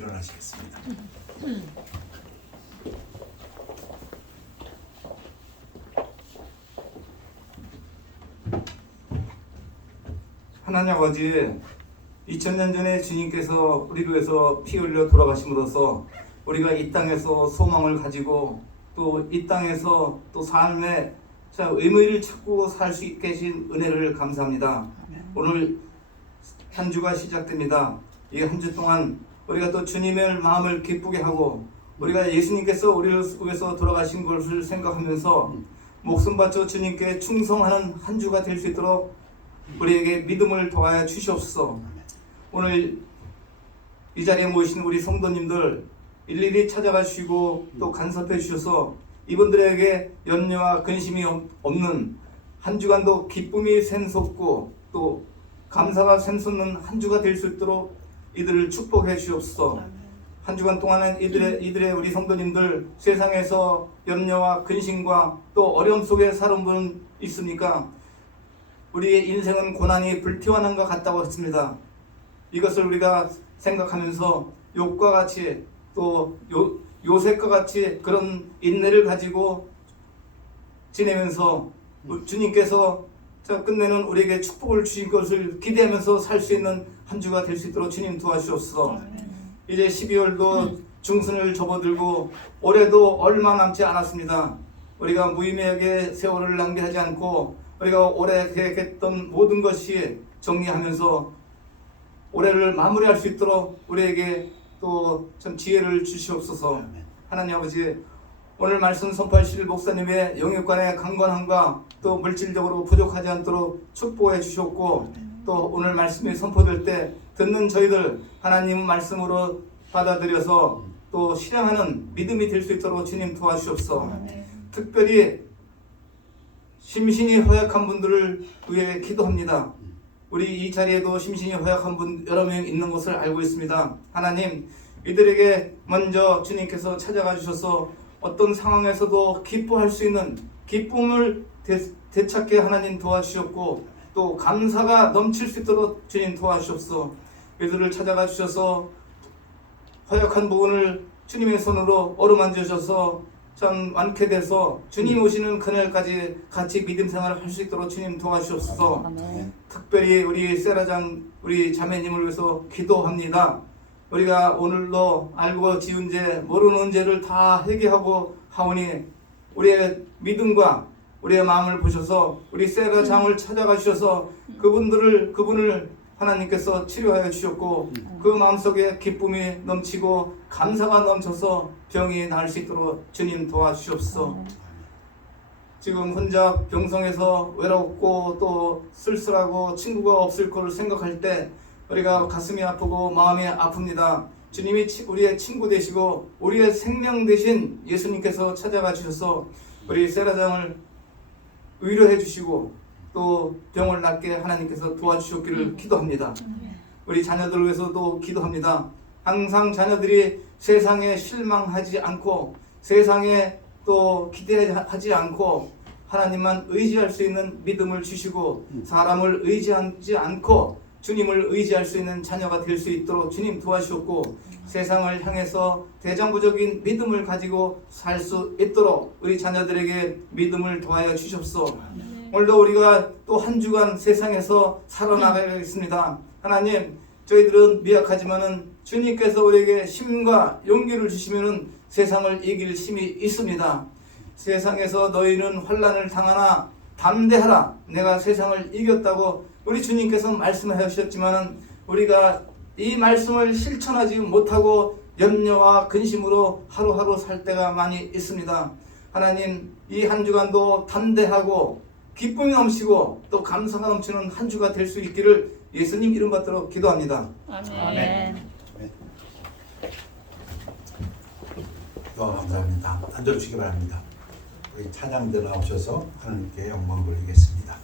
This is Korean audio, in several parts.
일어나시겠습니다. 하나님 아버지, 2000년 전에 주님께서 우리를 위해서 피 흘려 돌아가심으로써 우리가 이 땅에서 소망을 가지고 또 이 땅에서 또 삶의 의미를 찾고 살 수 있게 하신 은혜를 감사합니다. 오늘 한 주가 시작됩니다. 이 한 주 동안 우리가 또 주님의 마음을 기쁘게 하고 우리가 예수님께서 우리를 위해서 돌아가신 것을 생각하면서 목숨 바쳐 주님께 충성하는 한 주가 될 수 있도록 우리에게 믿음을 더하여 주시옵소서. 오늘 이 자리에 모이신 우리 성도님들 일일이 찾아가 주시고 또 간섭해 주셔서 이분들에게 염려와 근심이 없는 한 주간도 기쁨이 샘솟고 또 감사가 샘솟는 한 주가 될 수 있도록 이들을 축복해 주옵소서. 한 주간 동안은 이들의 우리 성도님들 세상에서 염려와 근심과 또 어려움 속에 사는 분 있습니까? 우리의 인생은 고난이 불티환한 것 같다고 했습니다. 이것을 우리가 생각하면서 욥과 같이 또 요셉과 같이 그런 인내를 가지고 지내면서 주님께서 끝내는 우리에게 축복을 주신 것을 기대하면서 살 수 있는 한 주가 될 수 있도록 주님 도와주옵소서. 이제 12월도 중순을 접어들고 올해도 얼마 남지 않았습니다. 우리가 무의미하게 세월을 낭비하지 않고 우리가 올해 계획했던 모든 것이 정리하면서 올해를 마무리할 수 있도록 우리에게 또 참 지혜를 주시옵소서. 하나님 아버지, 오늘 말씀 선포하실 목사님의 영육간의 강건함과 또 물질적으로 부족하지 않도록 축복해 주셨고 또 오늘 말씀이 선포될 때 듣는 저희들 하나님 말씀으로 받아들여서 또 실행하는 믿음이 될 수 있도록 주님 도와주옵소서. 특별히 심신이 허약한 분들을 위해 기도합니다. 우리 이 자리에도 심신이 허약한 분 여러 명 있는 것을 알고 있습니다. 하나님, 이들에게 먼저 주님께서 찾아가 주셔서 어떤 상황에서도 기뻐할 수 있는 기쁨을 되찾게 하나님 도와주셨고 또 감사가 넘칠 수 있도록 주님 도와주셨소. 이들을 찾아가 주셔서 허약한 부분을 주님의 손으로 어루만져 주셔서 참 완쾌돼서 주님 오시는 그날까지 같이 믿음 생활을 할 수 있도록 주님 도와주옵소서. 특별히 우리 세라장 우리 자매님을 위해서 기도합니다. 우리가 오늘도 알고 지은 죄 모르는 죄를 다 회개하고 하오니 우리의 믿음과 우리의 마음을 보셔서 우리 세라장을 찾아가 주셔서 그분을 하나님께서 치료하여 주셨고 그 마음속에 기쁨이 넘치고 감사가 넘쳐서 병이 나을 수 있도록 주님 도와주시옵소서. 지금 혼자 병성에서 외롭고 또 쓸쓸하고 친구가 없을 것을 생각할 때 우리가 가슴이 아프고 마음이 아픕니다. 주님이 우리의 친구 되시고 우리의 생명 되신 예수님께서 찾아가 주셔서 우리 세라장을 위로해 주시고 또 병을 낫게 하나님께서 도와주셨기를 기도합니다. 우리 자녀들 위해서도 기도합니다. 항상 자녀들이 세상에 실망하지 않고 세상에 또 기대하지 않고 하나님만 의지할 수 있는 믿음을 주시고 사람을 의지하지 않고 주님을 의지할 수 있는 자녀가 될 수 있도록 주님 도와주셨고 세상을 향해서 대장부적인 믿음을 가지고 살 수 있도록 우리 자녀들에게 믿음을 더하여 주십시오. 오늘도 우리가 또 한 주간 세상에서 살아나가겠습니다. 하나님, 저희들은 미약하지만은 주님께서 우리에게 힘과 용기를 주시면은 세상을 이길 힘이 있습니다. 세상에서 너희는 환난을 당하나 담대하라. 내가 세상을 이겼다고 우리 주님께서 말씀하셨지만은 우리가 이 말씀을 실천하지 못하고 염려와 근심으로 하루하루 살 때가 많이 있습니다. 하나님, 이 한 주간도 담대하고 기쁨이 넘치고 또 감사가 넘치는 한 주가 될 수 있기를 예수님 이름 받들어 기도합니다. 아멘. 기도 감사합니다. 앉아주시기 바랍니다. 우리 찬양대 나오셔서 하나님께 영광 돌리겠습니다.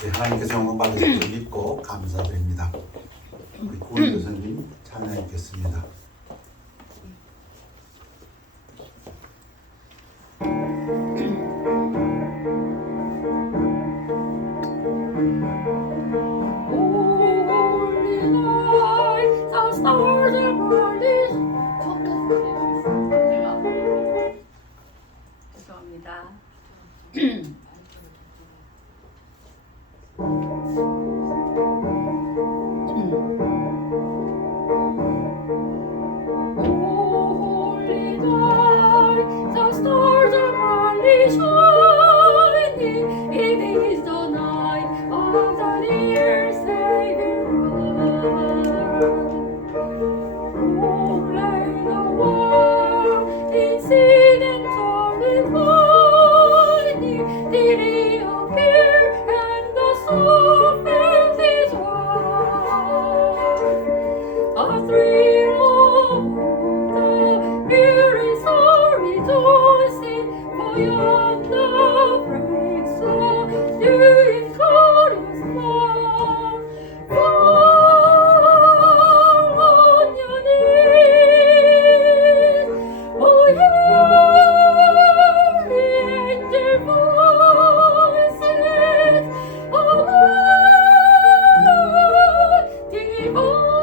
네, 하나님께서 영광 받으실 줄 믿고 감사드립니다. 우리 구원 교수님 찬양하겠습니다. 죄송합니다. Holy night, the stars are brightly shining. It is the night of the dear Savior born. Oh, lay the world in sin and torment hiding. Did He appear and the soul felt His wrath? A thrill of the weary soul rejoicing, for yonder breaks the new glorious dawn. Fall on your knees, oh hear the angel voices, oh Lord divine.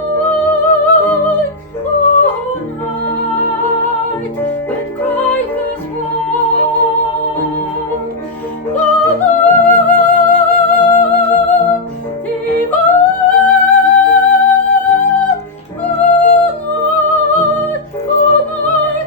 Oh, night when Christ was born, oh Lord divine. Oh, night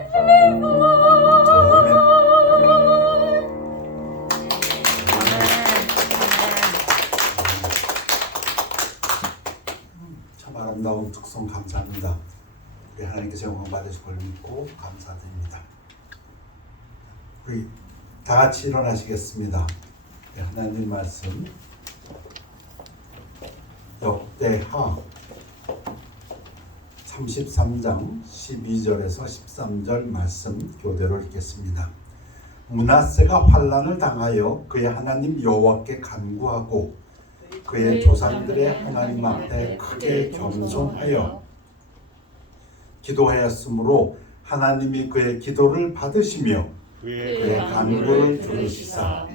참 아름다운 특성 감사합니다. 우리 하나님께서 영광 받으실 걸 믿고 감사드립니다. 우리 다 같이 일어나시겠습니다. 네, 하나님 말씀 역대하 33장 12절에서 13절 말씀 교대로 읽겠습니다. 므낫세가 환난을 당하여 그의 하나님 여호와께 간구하고 그의 조상들의 하나님 앞에 크게 겸손하여 기도하였으므로 하나님이 그의 기도를 받으시며 그의 간구를 들으시사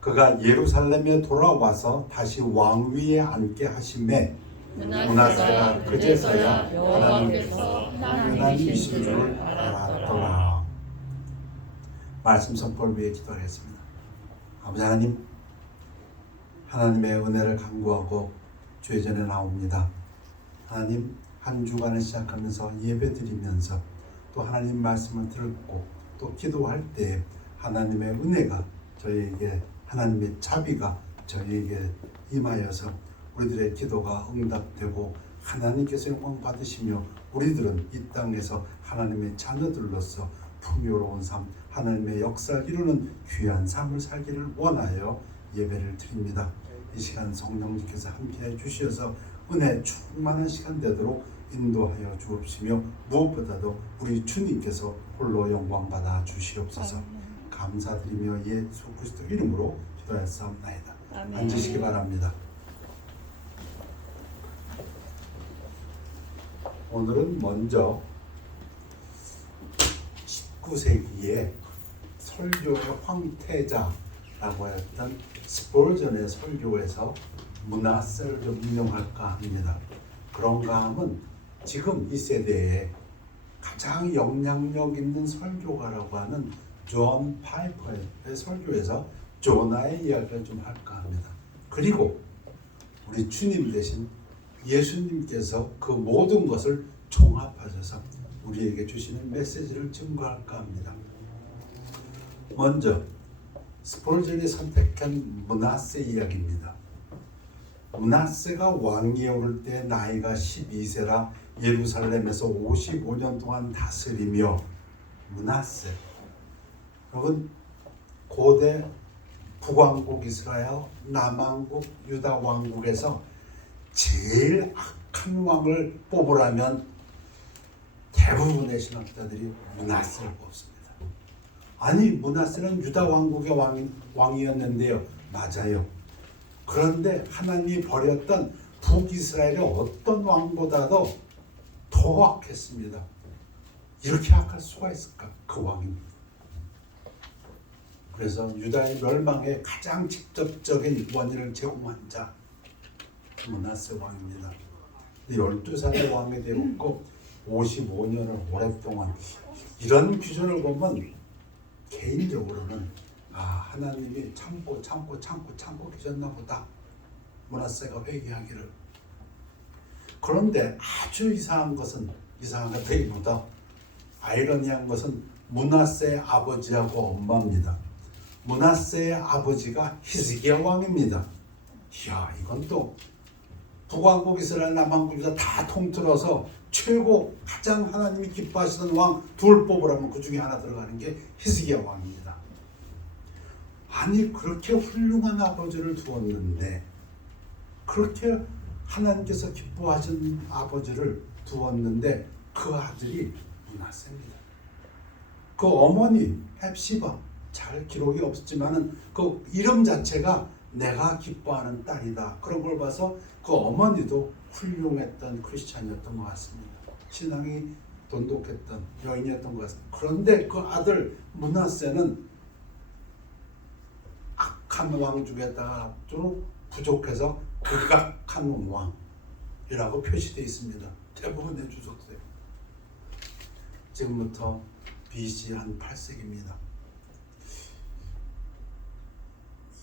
그가 예루살렘에 돌아와서 다시 왕위에 앉게 하심에 므낫세가 그제서야 하나님께서 하나님이신 줄 알았더라. 말씀 선포를 위해 기도하겠습니다. 아버지 하나님, 하나님의 은혜를 간구하고 주의 전에 나옵니다. 하나님, 한 주간을 시작하면서 예배드리면서 또 하나님 말씀을 듣고 또 기도할 때 하나님의 은혜가 저희에게, 하나님의 자비가 저희에게 임하여서 우리들의 기도가 응답되고 하나님께서 영광 받으시며 우리들은 이 땅에서 하나님의 자녀들로서 풍요로운 삶, 하나님의 역사를 이루는 귀한 삶을 살기를 원하여 예배를 드립니다. 이 시간 성령님께서 함께해 주셔서 은혜 충만한 시간 되도록 인도하여 주옵시며 무엇보다도 우리 주님께서 홀로 영광 받아 주시옵소서. 감사드리며 예수 그리스도 이름으로 기도하였사옵나이다. 앉으시기 바랍니다. 오늘은 먼저 19세기에 설교의 황태자라고 했던 스폴전의 설교에서 므낫세를 좀 인용할까 합니다. 그런가 하면 지금 이 세대에 가장 영향력 있는 설교가라고 하는 존 파이퍼의 설교에서 조나의 이야기를 좀 할까 합니다. 그리고 우리 주님 대신 예수님께서 그 모든 것을 종합하셔서 우리에게 주시는 메시지를 증거할까 합니다. 먼저 스폴전이 선택한 므낫세 이야기입니다. 므낫세가 왕위에 오를 때 나이가 12세라 예루살렘에서 55년 동안 다스리며, 므낫세, 여러분 고대 북왕국 이스라엘, 남왕국 유다 왕국에서 제일 악한 왕을 뽑으라면 대부분의 신학자들이 므낫세를 뽑습니다. 아니, 므낫세는 유다 왕국의 왕이었는데요. 맞아요. 그런데 하나님이 버렸던 북이스라엘의 어떤 왕보다도 더 악했습니다. 이렇게 악할 수가 있을까? 그 왕입니다. 그래서 유다의 멸망에 가장 직접적인 원인을 제공한 자 므낫세 왕입니다. 12살의 왕이 되었고 55년을 오랫동안, 이런 기준을 보면 개인적으로는 하나님이 참고 계셨나 보다. 므낫세가 회개하기를. 그런데 아주 이상한 것다기보다 아이러니한 것은 므낫세의 아버지하고 엄마입니다. 므낫세의 아버지가 히스기야 왕입니다. 이야, 이건 또 북왕국 이스라엘 남왕국 유다 다 통틀어서 최고 가장 하나님이 기뻐하시던 왕 둘 뽑으라면 그 중에 하나 들어가는 게 히스기야 왕입니다. 아니, 그렇게 훌륭한 아버지를 두었는데, 그렇게 하나님께서 기뻐하신 아버지를 두었는데 그 아들이 므낫세입니다. 그 어머니 헵시바, 잘 기록이 없었지만은 그 이름 자체가 내가 기뻐하는 딸이다, 그런 걸 봐서 그 어머니도 훌륭했던 크리스찬이었던 것 같습니다. 신앙이 돈독했던 여인이었던 것 같습니다. 그런데 그 아들 므낫세는 악한 왕 중에다가 좀 부족해서 극악한 왕이라고 표시되어 있습니다. 대부분의 주석들. 지금부터 BC 한 8세기입니다.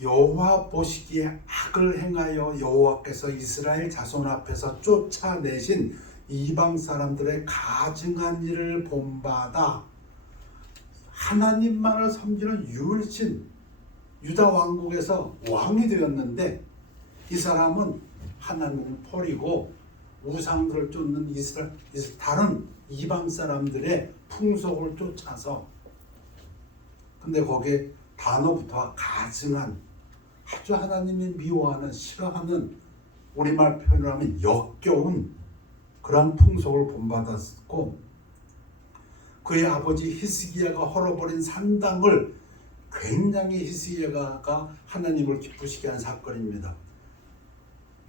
여호와 보시기에 악을 행하여 여호와께서 이스라엘 자손 앞에서 쫓아내신 이방 사람들의 가증한 일을 본받아 하나님만을 섬기는 유일신 유다 왕국에서 왕이 되었는데, 이 사람은 하나님을 버리고 우상들을 쫓는 다른 이방 사람들의 풍속을 쫓아서, 근데 거기에 단어부터 가증한, 아주 하나님이 미워하는, 싫어하는, 우리말 표현을 하면 역겨운 그런 풍속을 본받았고, 그의 아버지 히스기야가 헐어버린 산당을 굉장히 히스기야가 하나님을 기쁘시게 한 사건입니다.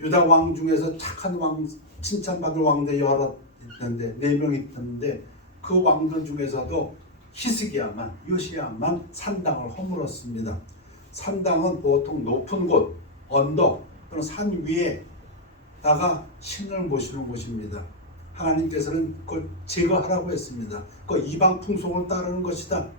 유다 왕 중에서 착한 왕, 칭찬받을 왕들 여러 있는데 4명이 있는데, 그 왕들 중에서도 히스기야만, 요시야만 산당을 허물었습니다. 산당은 보통 높은 곳, 언덕 또는 산 위에다가 신을 모시는 곳입니다. 하나님께서는 그걸 제거하라고 했습니다. 그 이방 풍속을 따르는 것이다.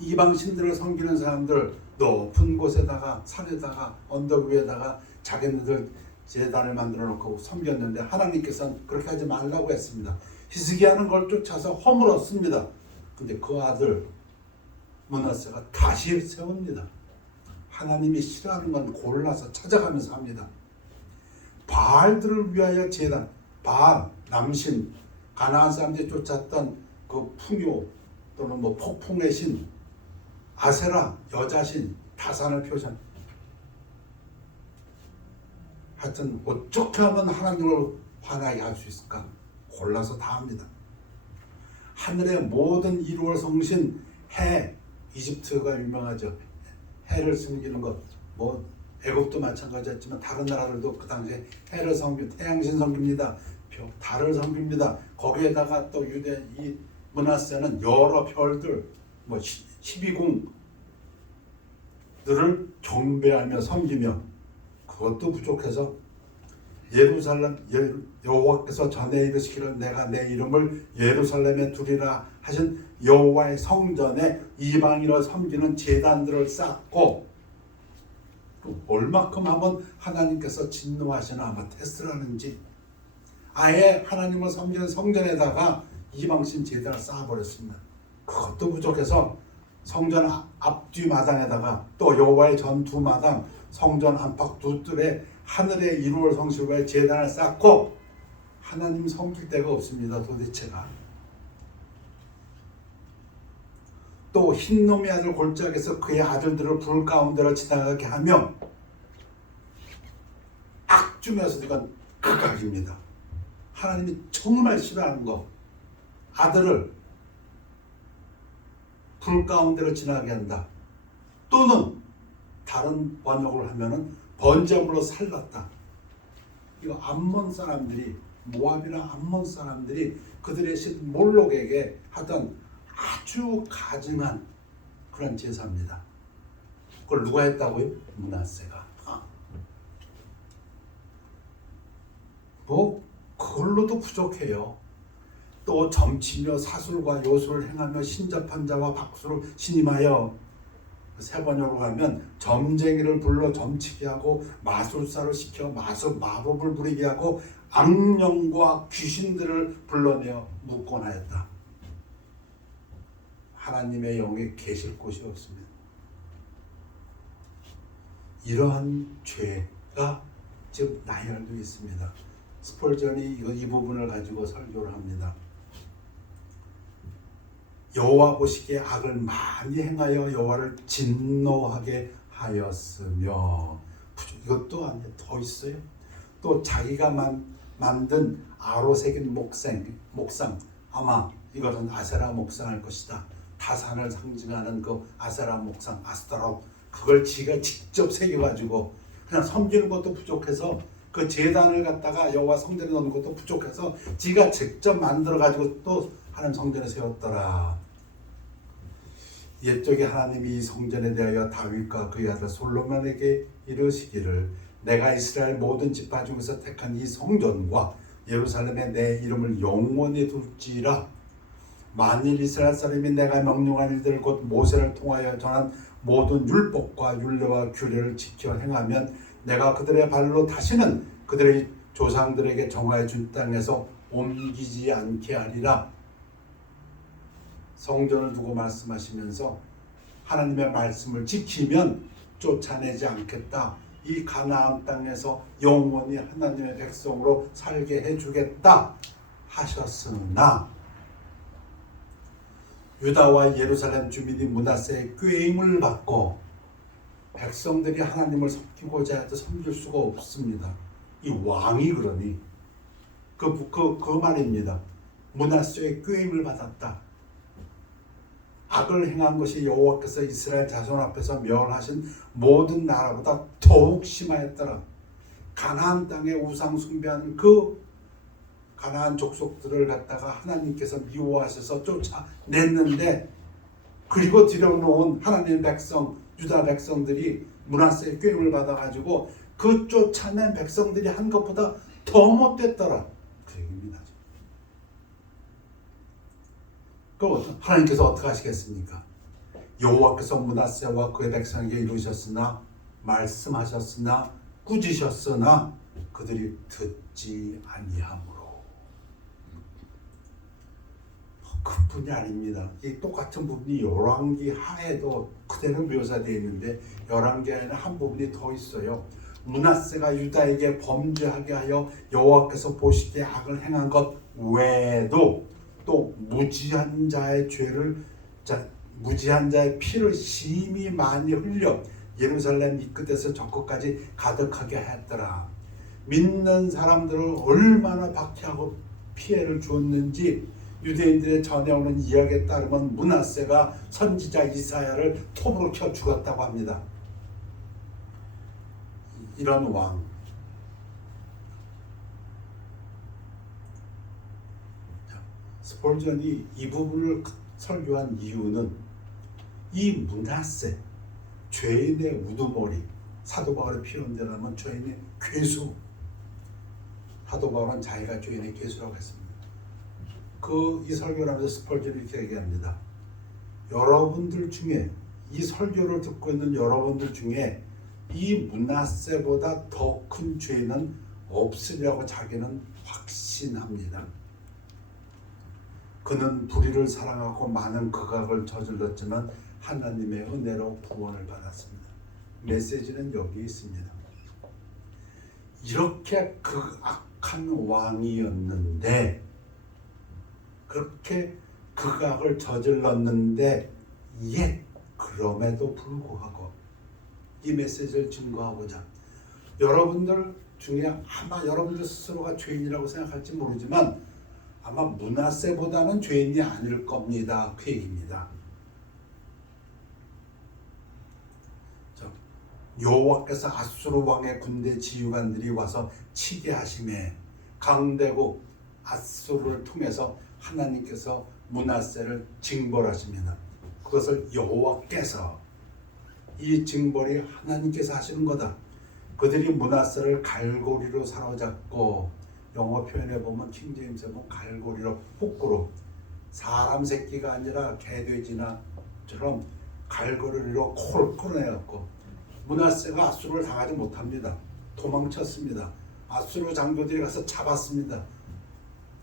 이방 신들을 섬기는 사람들 높은 곳에다가, 산에다가, 언덕 위에다가 자기네들 제단을 만들어 놓고 섬겼는데, 하나님께서는 그렇게 하지 말라고 했습니다. 히스기야는 그걸 쫓아서 허물었습니다. 근데 그 아들 므낫세가 다시 세웁니다. 하나님이 싫어하는 건 골라서 찾아가면서 합니다. 바알들을 위하여 제단, 바알, 남신, 가나안 사람들이 쫓았던 그 풍요 또는 폭풍의 신, 아세라, 여자신, 타산을 표현. 하여튼 어떻게 하면 하나님을 화나게 할 수 있을까? 골라서 다 합니다. 하늘의 모든 1월 성신 해, 이집트가 유명하죠. 해를 섬기는 것, 애국도 마찬가지였지만 다른 나라들도 그 당시에 해를 섬기고 태양신 섬깁니다. 달을 섬깁니다. 거기에다가 또 유대 이 므낫세는 여러 별들, 12궁들을 경배하며 섬기며, 그것도 부족해서 예루살렘 여호와께서 전에 이르시기를 내가 내 이름을 예루살렘에 두리라 하신 여호와의 성전에 이방인을 섬기는 제단들을 쌓고, 또 얼마큼 하면 하나님께서 진노하시나 아마 테스트를 하는지, 아예 하나님을 섬기는 성전에다가 이방신 제단을 쌓아버렸습니다. 그것도 부족해서 성전 앞뒤 마당에다가 또 여호와의 전 두 마당, 성전 안팎 두 뜰에 하늘의 1월 성실과의 제단을 쌓고 하나님 섬길 데가 없습니다. 도대체가. 또 흰놈의 아들 골짜기에서 그의 아들들을 불 가운데로 지나가게 하며, 악 중에서도 이건 극악입니다. 하나님이 정말 싫어하는 거, 아들을 불 가운데로 지나게 한다. 또는 다른 번역을 하면은 번제물로 살랐다. 이거 암몬 사람들이, 모압이나 암몬 사람들이 그들의 신 몰록에게 하던 아주 가증한 그런 제사입니다. 그걸 누가 했다고요? 므낫세가. 뭐 그걸로도 부족해요. 또 점치며 사술과 요술을 행하며 신접한 자와 박수를 신임하여, 세번역으로 가면 점쟁이를 불러 점치게 하고 마술사를 시켜 마법을 부리게 하고 악령과 귀신들을 불러내어 묶어하였다. 하나님의 영에 계실 곳이 없습니다. 이러한 죄가 지금 나열되어 있습니다. 스펄전이 이 부분을 가지고 설교를 합니다. 여호와 보시기에 악을 많이 행하여 여호와를 진노하게 하였으며, 이것도 아니에요. 더 있어요. 또 자기가 만든 아로 새긴 목상, 아마 이것은 아세라 목상일 것이다. 타산을 상징하는 그 아세라 목상, 아스타롯, 그걸 지가 직접 새겨가지고, 그냥 섬기는 것도 부족해서 그 제단을 갖다가 여호와 성전에 넣는 것도 부족해서 지가 직접 만들어가지고 또 하나님 성전에 세웠더라. 옛적에 하나님이 이 성전에 대하여 다윗과 그의 아들 솔로몬에게 이르시기를, 내가 이스라엘 모든 지파 중에서 택한 이 성전과 예루살렘에 내 이름을 영원히 둘지라. 만일 이스라엘 사람이 내가 명령한 일들 곧 모세를 통하여 전한 모든 율법과 율례와 규례를 지켜 행하면 내가 그들의 발로 다시는 그들의 조상들에게 정하여 준 땅에서 옮기지 않게 하리라. 성전을 두고 말씀하시면서 하나님의 말씀을 지키면 쫓아내지 않겠다. 이 가나안 땅에서 영원히 하나님의 백성으로 살게 해주겠다 하셨으나, 유다와 예루살렘 주민이 므낫세의 꾀임을 받고 백성들이 하나님을 섬기고자 해도 섬길 수가 없습니다. 이 왕이 그러니 그 말입니다. 므낫세의 꾀임을 받았다. 악을 행한 것이 여호와께서 이스라엘 자손 앞에서 멸하신 모든 나라보다 더욱 심하였더라. 가나안 땅에 우상 숭배하는 그 가나안 족속들을 갖다가 하나님께서 미워하셔서 쫓아냈는데, 그리고 들여놓은 하나님의 백성, 유다 백성들이 므낫세의 꾀임을 받아가지고 그 쫓아낸 백성들이 한 것보다 더 못됐더라. 그 얘기입니다. 그럼 하나님께서 어떻게 하시겠습니까? 여호와께서 므낫세와 그의 백성에게 이루셨으나, 말씀하셨으나, 꾸짖으셨으나 그들이 듣지 아니하므로. 그뿐이 아닙니다. 이 똑같은 부분이 열왕기 하에도 그대로 묘사되어 있는데, 열왕기 하에는 한 부분이 더 있어요. 므낫세가 유다에게 범죄하게 하여 여호와께서 보시기에 악을 행한 것 외에도 또 무지한 자의 피를 심히 많이 흘려 예루살렘 이 끝에서 저 끝까지 가득하게 했더라. 믿는 사람들을 얼마나 박해하고 피해를 주었는지 유대인들의 전해오는 이야기에 따르면 므낫세가 선지자 이사야를 톱으로 켜 죽었다고 합니다. 이런 왕, 스폴전이 이 부분을 설교한 이유는 이 므낫세, 죄인의 우두머리, 사도 바울의 표현대로하면 죄인의 괴수, 사도 바울은 자기가 죄인의 괴수라고 했습니다. 이 설교를 하면서 스폴전이 이렇게 얘기합니다. 여러분들 중에, 이 설교를 듣고 있는 여러분들 중에 이 므낫세보다 더 큰 죄는 없으리라고 자기는 확신합니다. 그는 불의를 사랑하고 많은 극악을 저질렀지만 하나님의 은혜로 구원을 받았습니다. 메시지는 여기 있습니다. 이렇게 극악한 왕이었는데, 그렇게 극악을 저질렀는데, 그럼에도 불구하고 이 메시지를 증거하고자, 여러분들 중에 아마 여러분들 스스로가 죄인이라고 생각할지 모르지만 아마 므낫세보다는 죄인이 아닐 겁니다. 그 얘기입니다. 여호와께서 아수르 왕의 군대 지휘관들이 와서 치게 하심에 강대국 아수르를 통해서 하나님께서 므낫세를 징벌하십니다. 그것을 여호와께서, 이 징벌이 하나님께서 하시는 거다. 그들이 므낫세를 갈고리로 사로잡고, 영어 표현에 보면 킹제임스에 보면 갈고리로, 훅구로, 사람 새끼가 아니라 개돼지나처럼 갈고리로 콜 끌어내갖고 므낫세가 아수르를 당하지 못합니다. 도망쳤습니다. 아수르 장교들이 가서 잡았습니다.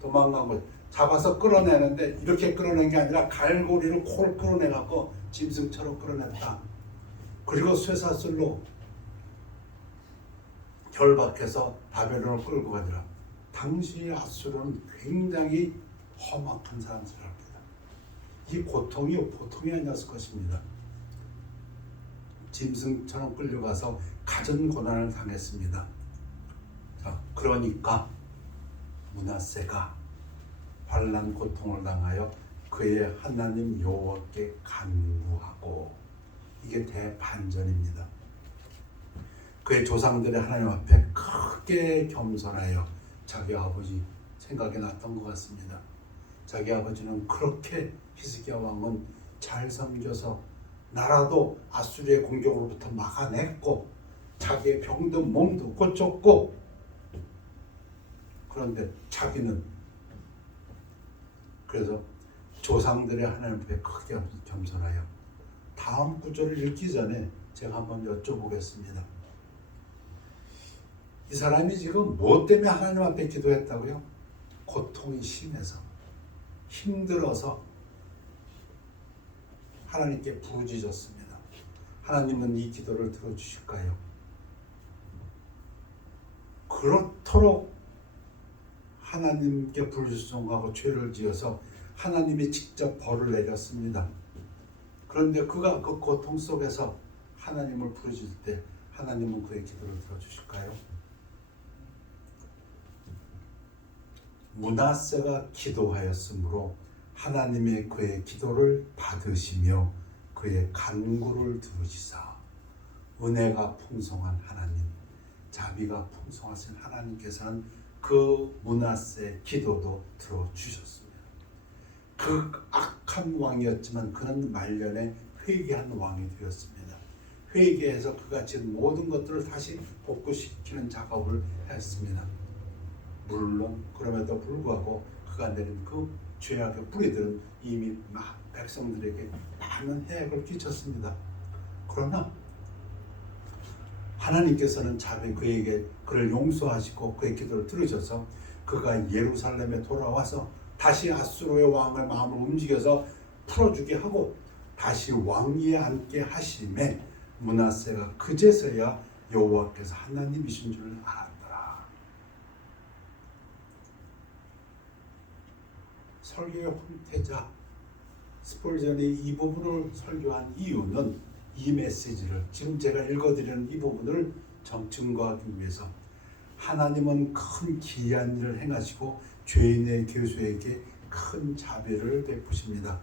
도망간 거 잡아서 끌어내는데 이렇게 끌어낸 게 아니라 갈고리를 콜 끌어내갖고 짐승처럼 끌어냈다. 그리고 쇠사슬로 결박해서 바벨론을 끌고 가니라. 당시 아수르는 굉장히 험악한 사람들입니다. 이 고통이 보통이 아니었을 것입니다. 짐승처럼 끌려가서 갖은 고난을 당했습니다. 자, 그러니까 므낫세가 환난 고통을 당하여 그의 하나님 여호와께 간구하고, 이게 대반전입니다. 그의 조상들의 하나님 앞에 크게 겸손하여, 자기 아버지 생각이 났던 것 같습니다. 자기 아버지는 그렇게 히스기야 왕은 잘 섬겨서 나라도 아수르의 공격으로부터 막아냈고 자기의 병든 몸도 고쳤고, 그런데 자기는 그래서 조상들의 하나님 앞에 크게 겸손하여, 다음 구절을 읽기 전에 제가 한번 여쭤보겠습니다. 이 사람이 지금 무엇 때문에 하나님 앞에 기도했다고요? 고통이 심해서, 힘들어서 하나님께 부르짖었습니다. 하나님은 이 기도를 들어주실까요? 그렇도록 하나님께 불순종하고 죄를 지어서 하나님이 직접 벌을 내렸습니다. 그런데 그가 그 고통 속에서 하나님을 부르짖을 때 하나님은 그의 기도를 들어주실까요? 므낫세가 기도하였으므로 하나님의 그의 기도를 받으시며 그의 간구를 들으시사, 은혜가 풍성한 하나님, 자비가 풍성하신 하나님께서는 그 므낫세의 기도도 들어주셨습니다. 그 악한 왕이었지만 그는 말년에 회개한 왕이 되었습니다. 회개해서 그가 지은 모든 것들을 다시 복구시키는 작업을 했습니다. 물론 그럼에도 불구하고 그가 내린 그 죄악의 뿌리들은 이미 백성들에게 많은 해악을 끼쳤습니다. 그러나 하나님께서는 자비 그에게 그를 용서하시고 그의 기도를 들으셔서 그가 예루살렘에 돌아와서 다시 아수르의 왕의 마음을 움직여서 풀어주게 하고 다시 왕위에 앉게 하심에 므낫세가 그제서야 여호와께서 하나님이신 줄 알았더라. 설교의 황태자 스폴전이 이 부분을 설교한 이유는 이 메시지를, 지금 제가 읽어드리는 이 부분을 증거하기 위해서, 하나님은 큰 기이한 일을 행하시고 죄인의 교수에게 큰 자비를 베푸십니다.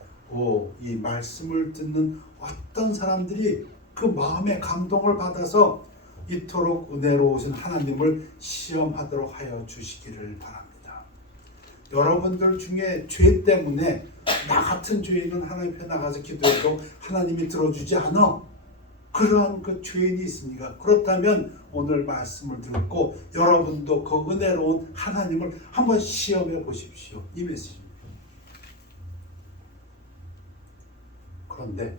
이 말씀을 듣는 어떤 사람들이 그 마음의 감동을 받아서 이토록 은혜로우신 하나님을 시험하도록 하여 주시기를 바랍니다. 여러분들 중에 죄 때문에 나 같은 죄인은 하나님 앞에 나가서 기도해도 하나님이 들어주지 않아, 그러한 그 죄인이 있습니까? 그렇다면 오늘 말씀을 듣고 여러분도 그 은혜로운 하나님을 한번 시험해 보십시오. 이 메시지입니다. 그런데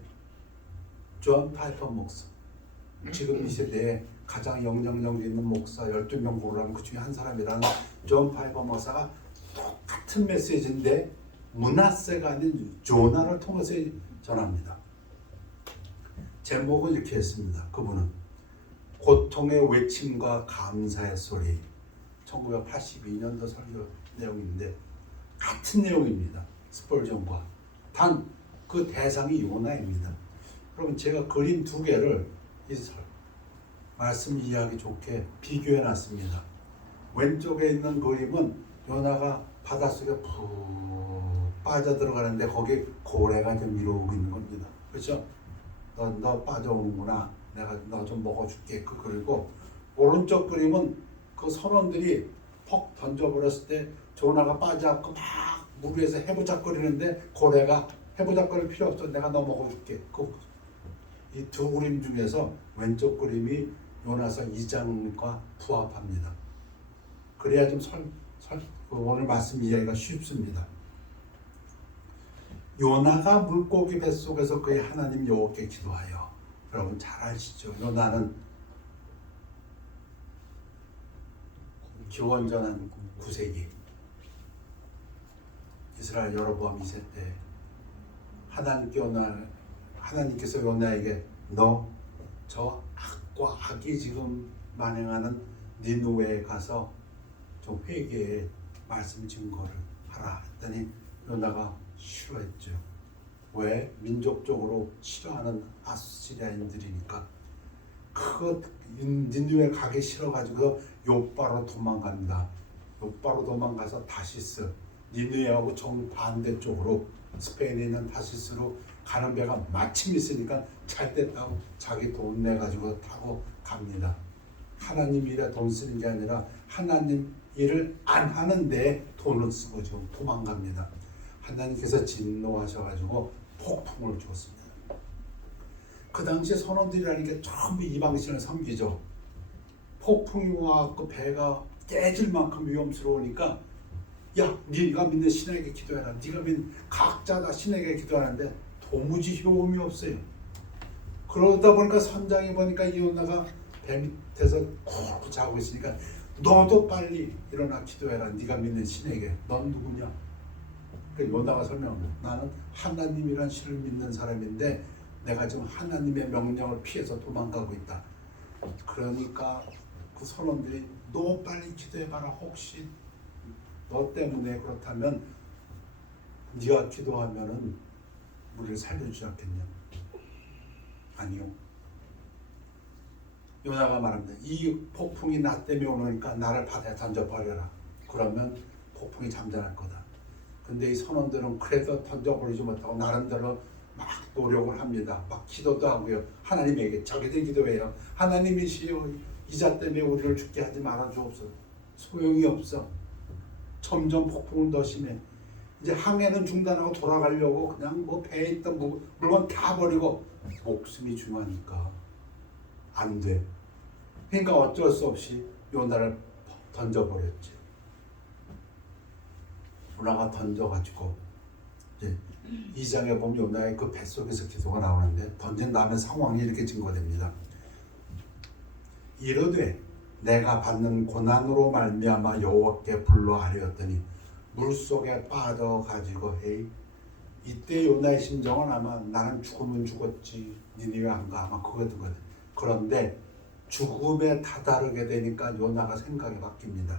존 파이퍼 목사, 지금 이 시대에 가장 영향력 있는 목사 12명 고르라면 그 중에 한 사람이라는 존 파이퍼 목사가 똑같은 메시지인데 므낫세가 아닌 조나를 통해서 전합니다. 제목은 이렇게 했습니다. 그분은 고통의 외침과 감사의 소리, 1982년도 설교 내용인데 같은 내용입니다. 스폴전과 단 그 대상이 요나입니다. 그러면 제가 그림 두 개를 이 말씀 이해하기 좋게 비교해 놨습니다. 왼쪽에 있는 그림은 요나가 바닷속에 푹 빠져들어가는데 거기에 고래가 좀 이러고 있는 겁니다. 그렇죠? 너 빠져오는구나. 내가 너 좀 먹어줄게. 그리고 오른쪽 그림은 그 선원들이 퍽 던져버렸을 때 조나가 빠져갖고 막 물 위에서 해부작거리는데 고래가 해부작거릴 필요 없어. 내가 너 먹어줄게. 이 두 그림 중에서 왼쪽 그림이 요나서 2장과 부합합니다. 그래야 좀 오늘 말씀 이해가 쉽습니다. 요나가 물고기 뱃속에서 그의 하나님 여호와께 기도하여, 여러분 잘 아시죠? 요나는 기원전 한 9세기 이스라엘 여로보암 2세 때 하나님께서 요나에게 너 저 악과 악이 지금 만행하는 니느웨에 가서 좀 회개의 말씀 증거를 하라 했더니 요나가 싫어했죠. 왜? 민족적으로 싫어하는 아수시리아인들이니까. 그거 니느웨 가기 싫어가지고 요바로 도망갑니다. 요바로 도망가서 다시스, 니느웨하고 정반대쪽으로 스페인에 있는 다시스로 가는 배가 마침 있으니까 잘 때 타고 자기 돈 내가지고 타고 갑니다. 하나님 일에 돈 쓰는 게 아니라 하나님 일을 안 하는데 돈을 쓰고 지금 도망갑니다. 하나님께서 진노하셔가지고 폭풍을 줬습니다. 그 당시 선원들이라는 게 전부 이방신을 섬기죠. 폭풍이 와서 배가 깨질 만큼 위험스러우니까 야, 네가 믿는 신에게 기도해라. 네가 믿는 각자 다 신에게 기도하는데 도무지 효험이 없어요. 그러다 보니까 선장이 보니까 요나가 배 밑에서 푹 자고 있으니까 너도 빨리 일어나 기도해라. 네가 믿는 신에게. 넌 누구냐? 그러니까 요나가 설명합니다. 나는 하나님이란 신을 믿는 사람인데 내가 지금 하나님의 명령을 피해서 도망가고 있다. 그러니까 그 선원들이 너 빨리 기도해봐라. 혹시 너 때문에 그렇다면 네가 기도하면은 우리를 살려주지 않겠냐? 아니요. 요나가 말합니다. 이 폭풍이 나 때문에 오니까 나를 바다에 던져버려라. 그러면 폭풍이 잠잠할 거다. 근데 이 선원들은 그래도 던져버리지 못하고 나름대로 막 노력을 합니다. 막 기도도 하고요. 하나님에게 자기들 기도해요. 하나님이시여 이자 때문에 우리를 죽게 하지 말아 주옵소서. 소용이 없어. 점점 폭풍은 더 심해. 이제 항해는 중단하고 돌아가려고 그냥 뭐 배에 있던 물건 다 버리고 목숨이 중요하니까 안 돼. 그러니까 어쩔 수 없이 요나를 던져버렸지. 요나가 던져가지고 이제 2장에 보면 요나의 그 뱃속에서 기도가 나오는데 던진 다음에 상황이 이렇게 증거됩니다. 이르되 내가 받는 고난으로 말미암아 여호와께 불러하려었더니 물속에 빠져가지고 헤이. 이때 요나의 심정은 아마 나는 죽으면 죽었지 니네가 안 가 아마 그거든. 그런데 죽음에 다다르게 되니까 요나가 생각이 바뀝니다.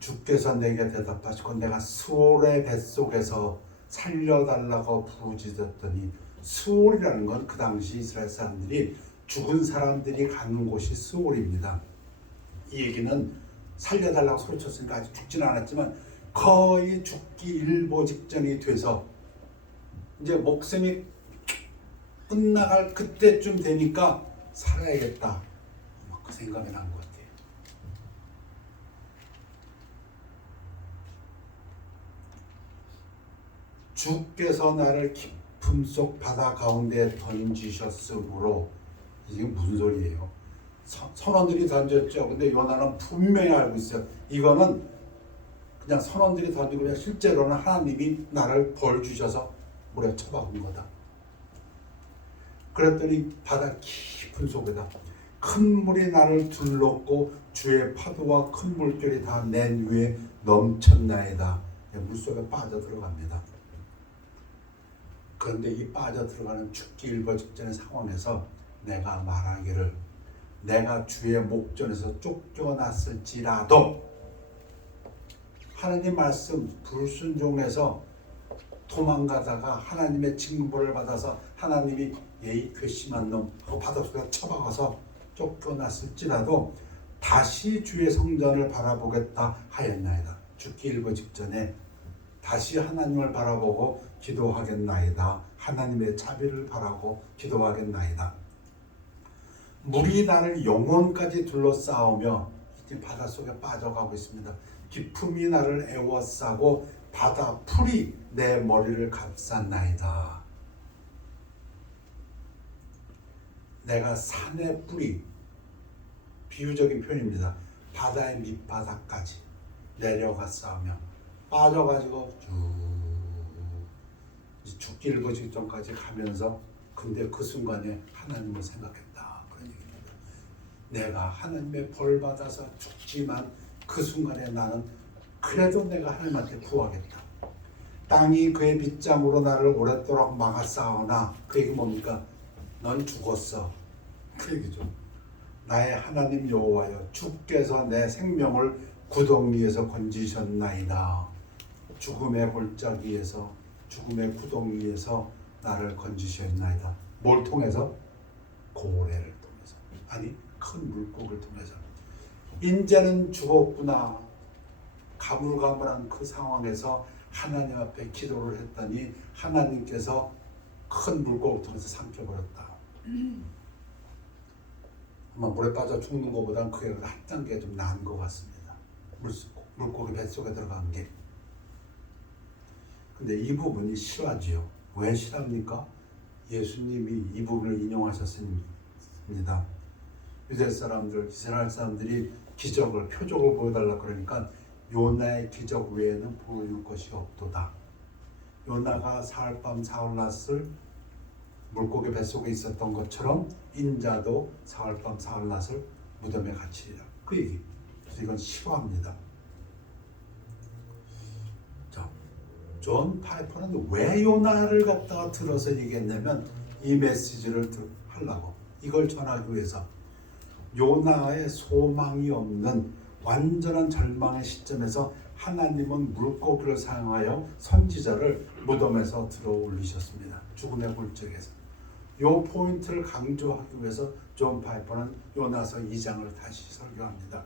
주께서 내게 대답하시고 내가 수올의 뱃속에서 살려달라고 부르짖었더니 수올이라는 건 그 당시 이스라엘 사람들이 죽은 사람들이 가는 곳이 수올입니다. 이 얘기는 살려달라고 소리쳤으니까 아직 죽지는 않았지만 거의 죽기 일보 직전이 돼서 이제 목숨이 끝나갈 그때쯤 되니까 살아야겠다. 그 생각이 난 것 같아요. 주께서 나를 깊음 속 바다 가운데 던지셨으므로 이게 무슨 소리예요? 선원들이 던졌죠. 근데 요나는 분명히 알고 있어요. 이거는 그냥 선원들이 던지고 그냥 실제로는 하나님이 나를 벌 주셔서 물에 쳐박은 거다. 그랬더니 바다 깊은 속에다 큰 물이 나를 둘렀고 주의 파도와 큰 물결이 다 내 위에 넘쳤나이다. 물속에 빠져 들어갑니다. 그런데 이 빠져 들어가는 죽기 일보 직전의 상황에서 내가 말하기를 내가 주의 목전에서 쫓겨났을지라도 하나님 말씀 불순종해서 도망가다가 하나님의 징벌을 받아서 하나님이 예의 괘씸한 놈 하고 바닷속에 쳐박아서 쫓겨났을지라도 다시 주의 성전을 바라보겠다 하였나이다. 죽기 일보 직전에 다시 하나님을 바라보고 기도하겠나이다 하나님의 자비를 바라고 기도하겠나이다. 물이 나를 영혼까지 둘러싸우며 이제 바닷속에 빠져가고 있습니다. 기품이 나를 애워싸고 바다 풀이 내 머리를 감쌌나이다. 내가 산의 뿌리, 비유적인 표현입니다. 바다의 밑바닥까지 내려가 싸우며 빠져가지고 쭉 죽기를 그 직전까지 가면서, 근데 그 순간에 하나님을 생각했다, 그런 얘기입니다. 내가 하나님의 벌 받아서 죽지만 그 순간에 나는 그래도 내가 하나님한테 구하겠다. 땅이 그의 빗장으로 나를 오랫도록 막았사오나, 그 얘기 뭡니까? 넌 죽었어, 그 얘기죠. 나의 하나님 여호와여, 주께서 내 생명을 구덩이에서 건지셨나이다. 죽음의 골짜기에서, 죽음의 구덩이에서 나를 건지셨나이다. 뭘 통해서? 고래를 통해서, 아니 큰 물고기를 통해서. 인자는 죽었구나. 가물가물한 그 상황에서 하나님 앞에 기도를 했더니 하나님께서 큰 물고기를 통해서 삼켜버렸다. 아마 물에 빠져 죽는 것보다는 그게 한 단계 좀 나은 것 같습니다. 물고기 뱃속에 들어간 게. 근데 이 부분이 실화지요. 왜 실합니까? 예수님이 이 부분을 인용하셨습니다. 유대 사람들, 이스라엘 사람들이 기적을, 표적을 보여달라 그러니까 요나의 기적 외에는 보여줄 것이 없도다. 요나가 사흘밤 사흘낮을 물고기 뱃속에 있었던 것처럼 인자도 사흘밤 사흘낮을 무덤에 갇히리라, 그 얘기. 그래서 이건 실화입니다. 자, 존 파이퍼는 왜 요나를 갖다가 들어서 얘기했냐면 이 메시지를 하려고, 이걸 전하기 위해서. 요나의 소망이 없는 완전한 절망의 시점에서 하나님은 물고기를 사용하여 선지자를 무덤에서 들어 올리셨습니다. 죽음의 골짜기에서. 이 포인트를 강조하기 위해서 존 파이퍼는 요나서 2장을 다시 설교합니다.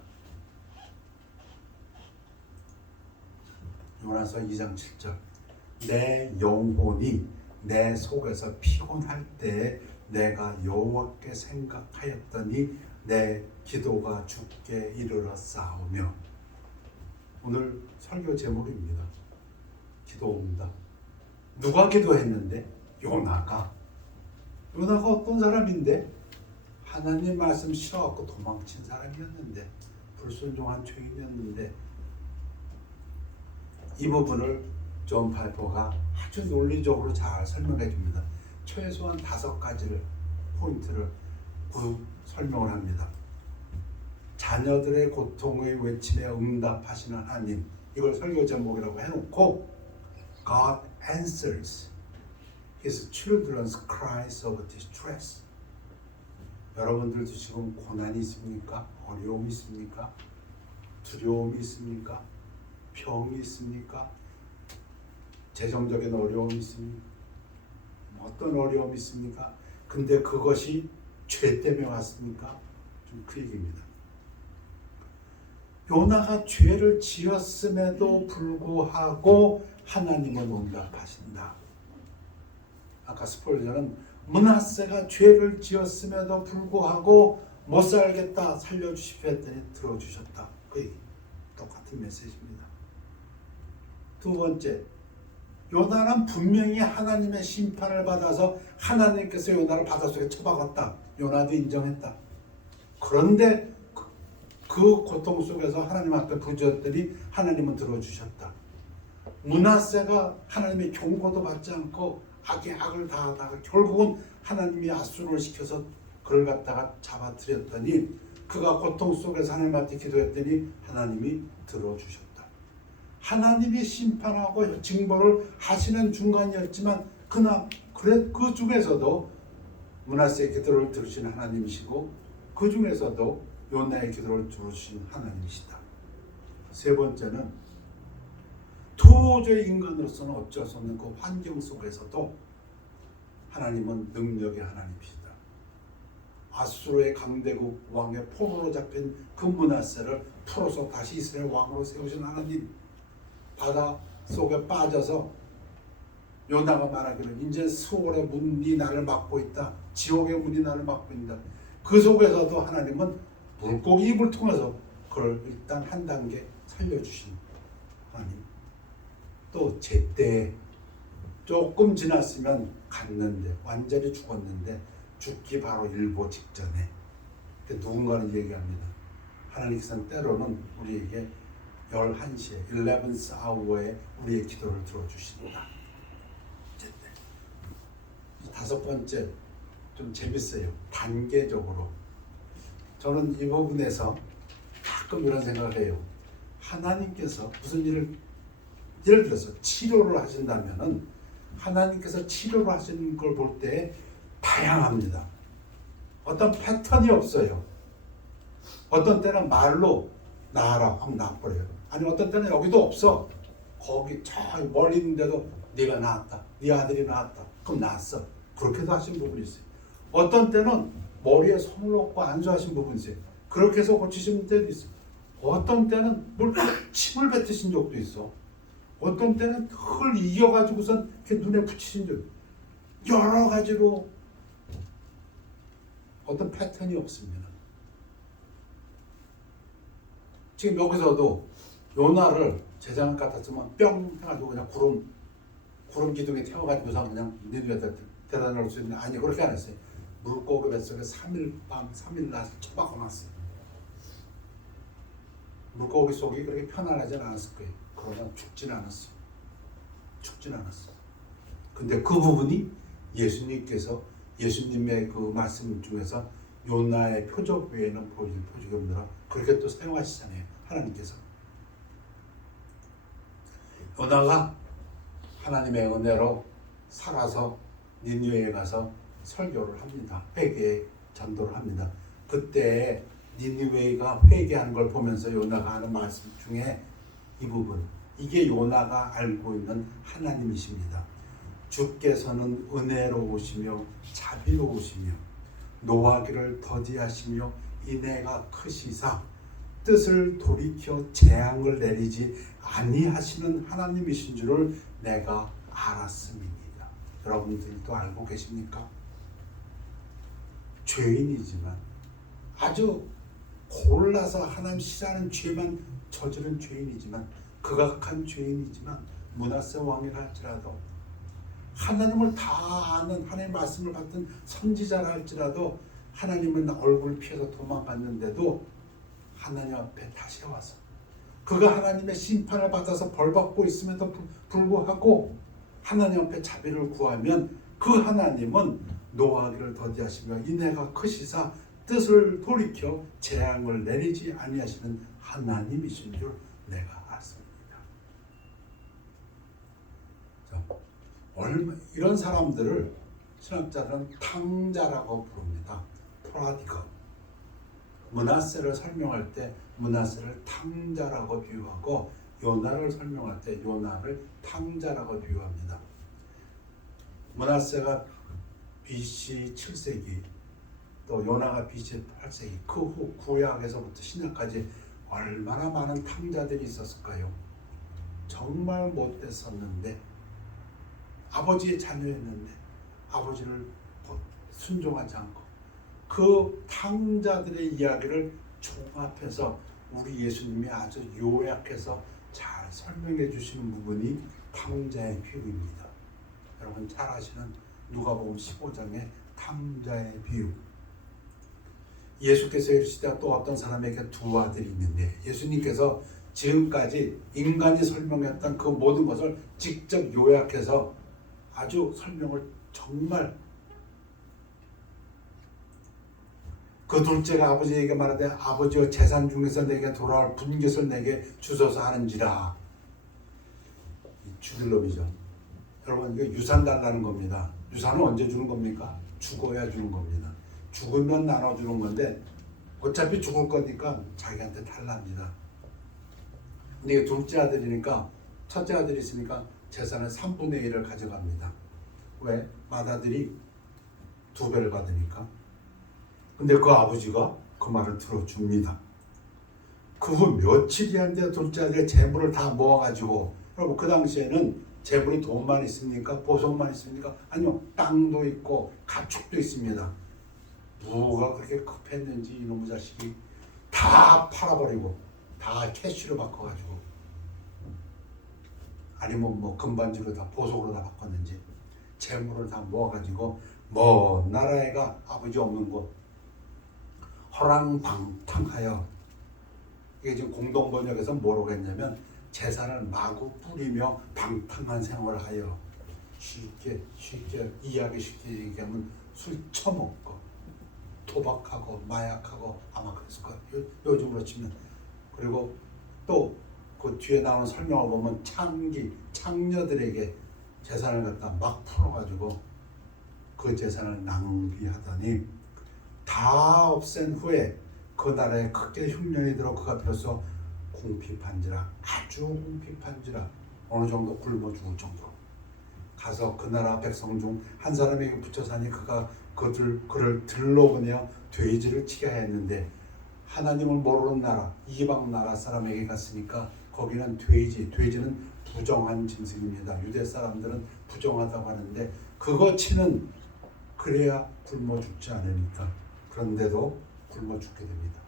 요나서 2장 7절. 내 영혼이 내 속에서 피곤할 때에 내가 여호와께 생각하였더니 내 기도가 주께 이르러 싸우며. 오늘 설교 제목입니다. 기도입니다. 누가 기도했는데? 요나가. 요나가 어떤 사람인데? 하나님 말씀 싫어갖고 도망친 사람이었는데, 불순종한 죄인이었는데, 이 부분을 존 파이퍼가 아주 논리적으로 잘 설명해 줍니다. 최소한 5가지를, 포인트를 설명을 합니다. 자녀들의 고통의 외침에 응답하시는 하나님, 이걸 설교 제목이라고 해놓고 God answers His children's cries of distress. 여러분들도 지금 고난이 있습니까? 어려움이 있습니까? 두려움이 있습니까? 병이 있습니까? 재정적인 어려움이 있습니까? 어떤 어려움이 있습니까? 근데 그것이 죄 때문에 왔습니까? 좀 그 얘기입니다. 요나가 죄를 지었음에도 불구하고 하나님은 응답하신다. 아까 스폴저는 므낫세가 죄를 지었음에도 불구하고 못 살겠다, 살려주십시오 했더니 들어주셨다. 그 얘기. 똑같은 메시지입니다. 두 번째, 요나는 분명히 하나님의 심판을 받아서 하나님께서 요나를 바닷속에 쳐박았다. 요나도 인정했다. 그런데 그 고통 속에서 하나님 앞에 부르짖었더니 하나님은 들어주셨다. 므낫세가 하나님의 경고도 받지 않고 악에 악을 다하다가 결국은 하나님이 아수르를 시켜서 그를 갖다가 잡아들였더니 그가 고통 속에서 하나님한테 기도했더니 하나님이 들어주셨다. 하나님이 심판하고 징벌을 하시는 중간이었지만 그 중에서도 므낫세의 기도를 들으신 하나님이시고 그 중에서도 요나의 기도를 들으신 하나님이시다. 세 번째는 도저히 인간으로서는 어쩔 수 없는 그 환경 속에서도 하나님은 능력의 하나님이시다. 아수르의 강대국 왕의 포로로 잡힌 그 므낫세를 풀어서 다시 이스라엘 왕으로 세우신 하나님, 바다 속에 빠져서 요나가 말하기를 이제 수월의 문이 나를 막고 있다. 지옥의 문이 나를 막고 있다. 그 속에서도 하나님은 물고기 입을 통해서 그걸 일단 한 단계 살려주신 하나님. 또 제때 조금 지났으면 갔는데 완전히 죽었는데 죽기 바로 일보 직전에 누군가는 얘기합니다. 하나님께서는 때로는 우리에게 11시에 11th hour에 우리의 기도를 들어주신다. 다섯 번째 좀 재밌어요. 단계적으로. 저는 이 부분에서 가끔 이런 생각을 해요. 하나님께서 무슨 예를 들어서 치료를 하신다면은 하나님께서 치료를 하시는 걸 볼 때 다양합니다. 어떤 패턴이 없어요. 어떤 때는 말로 나아라 하면 나버려요. 아니 어떤 때는 여기도 없어. 거기 저 멀리 있는데도 네가 나았다. 네 아들이 나았다. 그럼 나았어. 그렇게도 하신 부분이 있어요. 어떤 때는 머리에 손을 놓고 안수하신 부분이 있어요. 그렇게 해서 고치신 때도 있어요. 어떤 때는 침을 뱉으신 적도 있어. 어떤 때는 흙을 이겨가지고선 이렇게 눈에 붙이신 적, 여러 가지로 어떤 패턴이 없습니다. 지금 여기서도 요나를 제장을 같았으면 뿅 해가지고 그냥 구름 기둥에 태워가지고서 그냥 니누에다 데려다 놓을 수 있는, 아니 그렇게 안 했어요. 물고기 뱃속에 3일 밤 3일 낮을 처박아 놨어요. 물고기 속이 그렇게 편안하진 않았을 거예요. 그러나 죽진 않았어요. 근데 그 부분이 예수님의 그 말씀 중에서 요나의 표적 외에는 보여줄 표적이 없느라 그렇게 또 사용하시잖아요. 하나님께서. 요나가 하나님의 은혜로 살아서 니느웨에 가서 설교를 합니다. 회개에 전도를 합니다. 그때 니느웨가 회개하는 걸 보면서 요나가 하는 말씀 중에 이 부분, 이게 요나가 알고 있는 하나님이십니다. 주께서는 은혜로우시며 자비로우시며 노하기를 더디하시며 인애가 크시사 뜻을 돌이켜 재앙을 내리지 아니하시는 하나님이신 줄을 내가 알았음이니이다. 여러분들도 알고 계십니까? 죄인이지만, 아주 골라서 하나님 싫어하는 죄만 저지른 죄인이지만, 극악한 죄인이지만, 므낫세 왕이라 할지라도, 하나님을 다 아는 하나님의 말씀을 받던 선지자라 할지라도 하나님은 얼굴 피해서 도망갔는데도 하나님 앞에 다시 와서 그가 하나님의 심판을 받아서 벌받고 있음에도 불구하고 하나님 앞에 자비를 구하면 그 하나님은 노하기를 더디하시며 인애가 크시사 뜻을 돌이켜 재앙을 내리지 아니하시는 하나님이신 줄 내가 알습니다. 이런 사람들을 신학자들은 탕자라고 부릅니다. 프라디거. 므낫세를 설명할 때 므낫세를 탕자라고 비유하고 요나를 설명할 때 요나를 탕자라고 비유합니다. 므낫세가 BC 7세기 또 요나가 BC 8세기 그 후 구약에서부터 신약까지 얼마나 많은 탕자들이 있었을까요? 정말 못됐었는데 아버지의 자녀였는데 아버지를 순종하지 않고 그 탕자들의 이야기를 종합해서 우리 예수님이 아주 요약해서 잘 설명해 주시는 부분이 탕자의 비유입니다. 여러분 잘 아시는 누가복음 15장의 탕자의 비유. 예수께서 이르시되 또 어떤 사람에게 두 아들이 있는데, 예수님께서 지금까지 인간이 설명했던 그 모든 것을 직접 요약해서 아주 설명을 정말, 그 둘째가 아버지에게 말하되 아버지여 재산 중에서 내게 돌아올 분깃을 내게 주소서 하는지라. 죽일 놈이죠. 여러분 이게 유산 달라는 겁니다. 유산은 언제 주는 겁니까? 죽어야 주는 겁니다. 죽으면 나눠주는 건데 어차피 죽을 거니까 자기한테 달랍니다. 근데 이게 둘째 아들이니까 첫째 아들이 있으니까 재산의 3분의 1을 가져갑니다. 왜? 맏아들이 2배를 받으니까. 근데 그 아버지가 그 말을 들어줍니다. 그 후 며칠이 안 돼 둘째 아들의 재물을 다 모아가지고, 여러분 그 당시에는 재물이 돈만 있습니까? 보석만 있습니까? 아니요, 땅도 있고 가축도 있습니다. 누가 그렇게 급했는지 이놈의 자식이 다 팔아버리고 다 캐시로 바꿔가지고, 아니면 뭐 금반지로 다 보석으로 다 바꿨는지 재물을 다 모아가지고 먼 나라에 가 아버지 없는 곳 허랑방탕하여, 이게 지금 공동번역에서 뭐라고 했냐면 재산을 마구 뿌리며 방탕한 생활을 하여, 쉽게 이해하기 쉽게 얘기하면 술 처먹고 도박하고 마약하고 아마 그랬을 거예요. 요즘으로 치면. 그리고 또 그 뒤에 나오는 설명을 보면 창녀들에게 재산을 갖다 막 풀어가지고 그 재산을 낭비하더니 다 없앤 후에 그 나라에 크게 흉년이 들어 그가 비로소 궁핍한지라, 아주 궁핍한지라, 어느 정도 굶어 죽을 정도로 가서 그 나라 백성 중 한 사람에게 붙여 사니 그가 그를 들러보내어 돼지를 치게 했는데, 하나님을 모르는 나라 이방 나라 사람에게 갔으니까 거기는 돼지는 부정한 짐승입니다. 유대 사람들은 부정하다고 하는데 그거 치는, 그래야 굶어 죽지 않으니까. 그런데도 굶어 죽게 됩니다.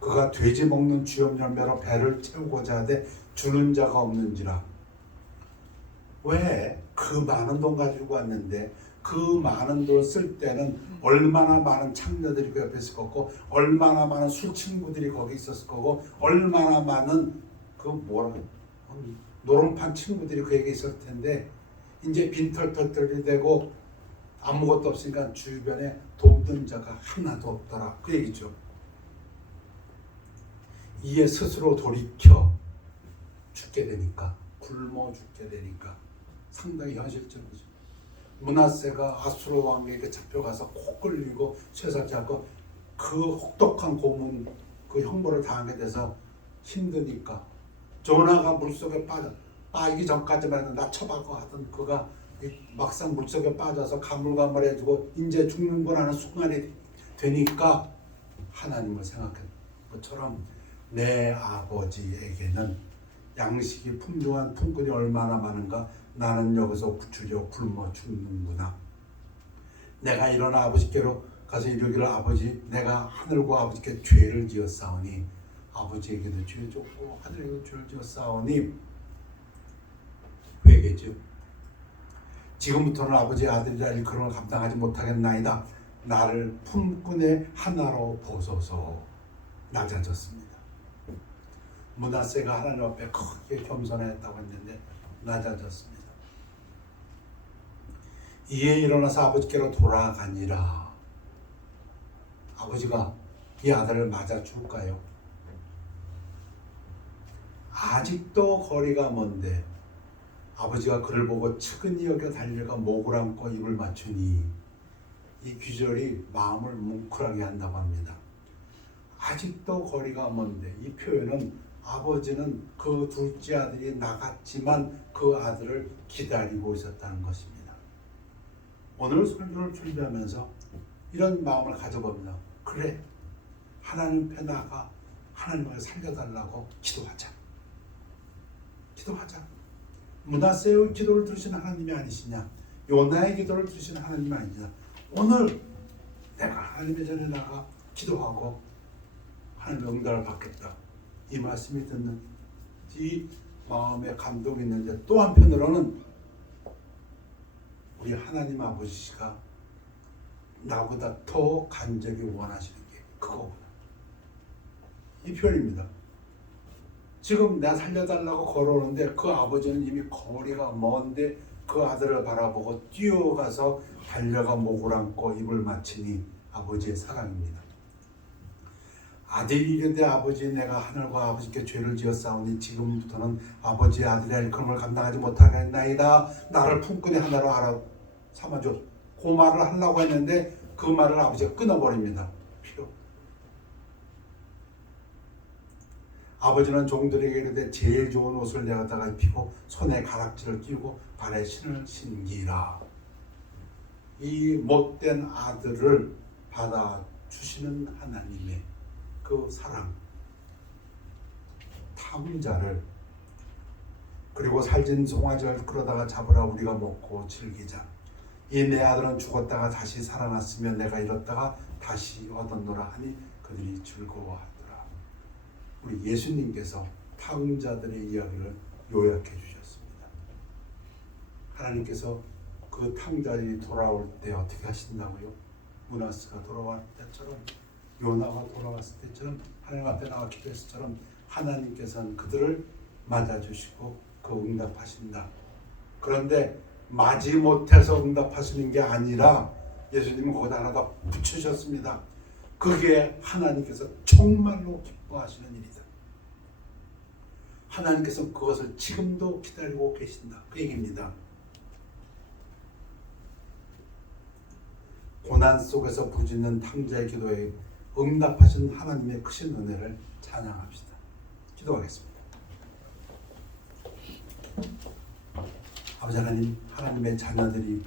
그가 돼지 먹는 주염 열매로 배를 채우고자 하되 주는 자가 없는지라. 왜? 그 많은 돈 가지고 왔는데 그 많은 돈 쓸 때는 얼마나 많은 창녀들이 그 옆에 있을 거고, 얼마나 많은 술 친구들이 거기 있었을 거고, 얼마나 많은 노름판 친구들이 그에게 있을 텐데, 이제 빈털터털이 되고 아무것도 없으니까 주변에 돕는 자가 하나도 없더라, 그 얘기죠. 이에 스스로 돌이켜 죽게 되니까, 굶어 죽게 되니까 상당히 현실적이죠. 므낫세가 아수르 왕에게 잡혀가서 코 끌리고 쇠사지하고 그 혹독한 고문, 그 형벌을 당하게 돼서 힘드니까 조나가 물속에 빠지기 전까지만 해도 나 쳐박고 하던 그가 막상 물속에 빠져서 가물가물해지고 이제 죽는구나 하는 순간이 되니까 하나님을 생각한 것처럼 내 아버지에게는 양식이 풍족한 품꾼이 얼마나 많은가, 나는 여기서 구출려 굶어 죽는구나. 내가 일어나 아버지께로 가서 이르기를, 아버지 내가 하늘과 아버지께 죄를 지었사오니, 아버지에게도 죄를 졌고 하늘에게도 죄를 지었사오니 회개죠. 지금부터는 아버지의 아들이라 일컬음을 감당하지 못하겠나이다. 나를 품꾼의 하나로 보소서. 낮아졌습니다. 므낫세가 하나님 앞에 크게 겸손했다고 했는데 낮아졌습니다. 이에 일어나서 아버지께로 돌아가니라. 아버지가 이 아들을 맞아 줄까요? 아직도 거리가 먼데 아버지가 그를 보고 측은히 여겨 달려가 목을 안고 입을 맞추니, 이 귀절이 마음을 뭉클하게 한다고 합니다. 아직도 거리가 먼데, 이 표현은 아버지는 그 둘째 아들이 나갔지만 그 아들을 기다리고 있었다는 것입니다. 오늘 설교를 준비하면서 이런 마음을 가져봅니다. 그래, 하나님 편에 나가 하나님을 살려달라고 기도하자. 므낫세의 기도를 들으시는 하나님이 아니시냐, 요나의 기도를 들으시는 하나님이 아니냐. 오늘 내가 하나님의 전에 나가 기도하고 하나님의 응답을 받겠다, 이 말씀이 듣는 이 마음에 감동이 있는데, 또 한편으로는 우리 하나님 아버지가 나보다 더 간절히 원하시는 게 그거구나, 이 표현입니다. 지금 나 살려달라고 걸어오는데 그 아버지는 이미 거리가 먼데 그 아들을 바라보고 뛰어가서 달려가 목을 안고 입을 맞추니 아버지의 사랑입니다. 아들이 이르되, 아버지 내가 하늘과 아버지께 죄를 지었사오니 지금부터는 아버지의 아들의 일컬음을 감당하지 못하겠나이다. 나를 품꾼의 하나로 알아 삼아줘. 그 말을 하려고 했는데 그 말을 아버지가 끊어버립니다. 아버지는 종들에게 이르되, 제일 좋은 옷을 내어다가 입히고 손에 가락지를 끼우고 발에 신을 신기라. 이 못된 아들을 받아주시는 하나님의 그 사랑, 탐자를 그리고 살진 송아지를 끌어다가 잡으라 우리가 먹고 즐기자. 이 내 아들은 죽었다가 다시 살아났으며 내가 잃었다가 다시 얻었노라 하니 그들이 즐거워하더라. 우리 예수님께서 탕자들의 이야기를 요약해 주셨습니다. 하나님께서 그 탕자들이 돌아올 때 어떻게 하신다고요? 무나스가 돌아왔을 때처럼, 요나가 돌아왔을 때처럼, 하나님 앞에 나와 기도했을 때처럼 하나님께서는 그들을 맞아주시고 그 응답하신다. 그런데 맞이 못해서 응답하시는 게 아니라 예수님은 거기다 하나 더 붙이셨습니다. 그게 하나님께서 정말로 기뻐하시는 일이다. 하나님께서 그것을 지금도 기다리고 계신다. 그 얘기입니다. 고난 속에서 부짖는 탕자의 기도에 응답하신 하나님의 크신 은혜를 찬양합시다. 기도하겠습니다. 아버지 하나님, 하나님의 자녀들이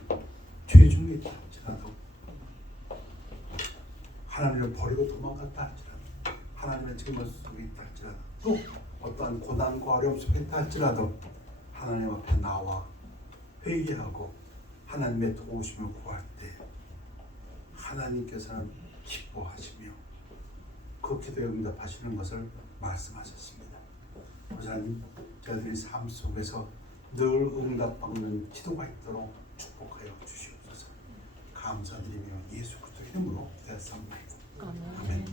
죄 중에 있다 할지라도, 하나님을 버리고 도망갔다 할지라도, 하나님의 증거 속에 있다 할지라도, 또 어떠한 고난과 어려움 속에 있다 할지라도 하나님 앞에 나와 회개하고 하나님의 도우심을 구할 때 하나님께서는 기뻐하시며 그 기도에 응답하시는 것을 말씀하셨습니다. 아버지 하나님, 저희들이 삶 속에서 늘 응답받는 기도가 있도록 축복하여 주시옵소서. 감사드리며 예수 그리스도의 이름으로 기도했사옵나이다. 아멘.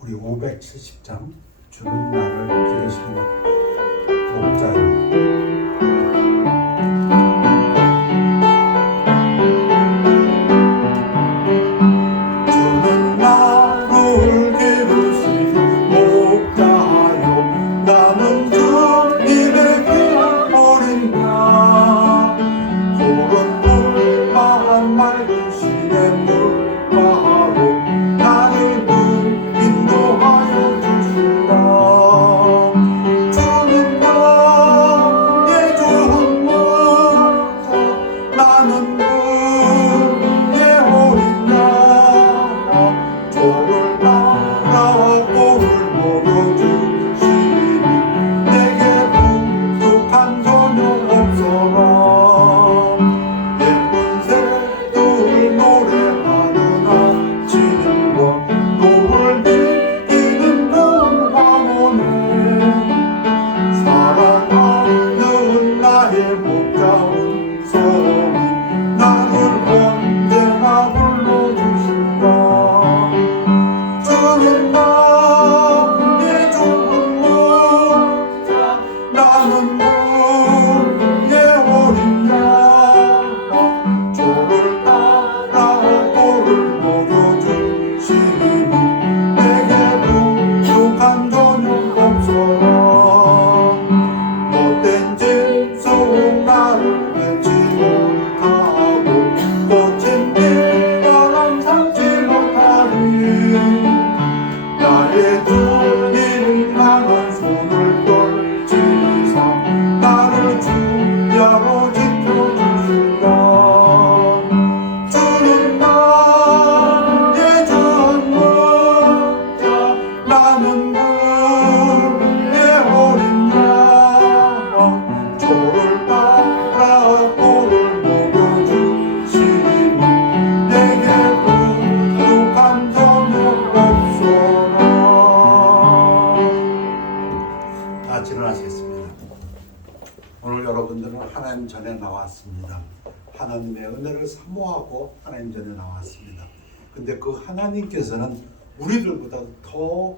우리 570장 주는 나를 기르시는 목자여. 하나님 전에 나왔습니다. 하나님의 은혜를 사모하고 하나님 전에 나왔습니다. 근데 그 하나님께서는 우리들보다 더